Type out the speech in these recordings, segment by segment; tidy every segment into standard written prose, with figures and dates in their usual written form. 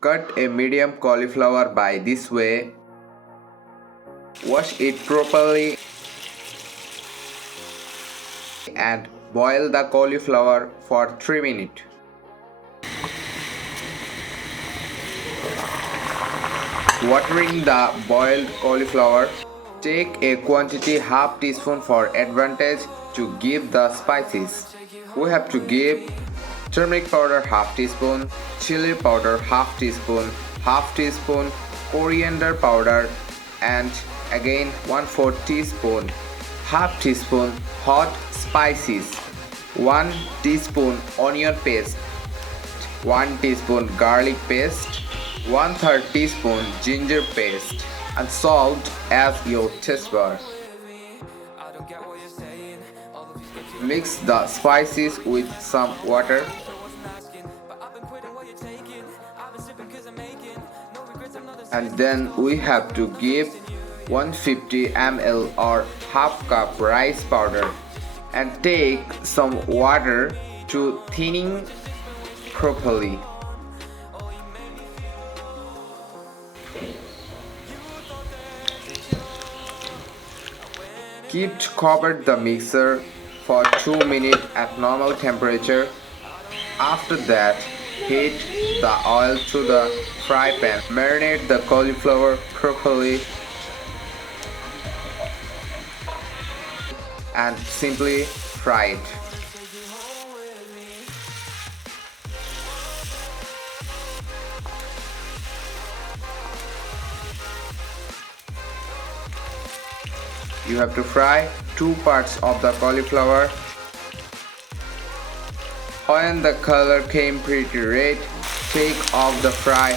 Cut a medium cauliflower by this way. Wash it properly and boil the cauliflower for 3 minutes. Watering the boiled cauliflower. Take a quantity half teaspoon for advantage to give the spices. We have to give turmeric powder half teaspoon, chili powder half teaspoon, coriander powder, and again 1/4 teaspoon, half teaspoon hot spices, 1 teaspoon onion paste, 1 teaspoon garlic paste, 1/3 teaspoon ginger paste, and salt as your taste bar. Mix the spices with some water. And then we have to give 150 ml or half cup rice powder and take some water to thinning properly. Keep covered the mixer for 2 minutes at normal temperature. After that, heat the oil to the fry pan. Marinate the cauliflower properly and simply fry it. You have to fry 2 parts of the cauliflower. When the color came pretty red, take off the fry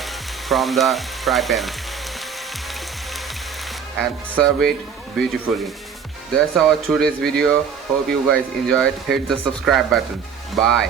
from the fry pan and serve it beautifully. That's our today's video. Hope you guys enjoyed. Hit the subscribe button. Bye.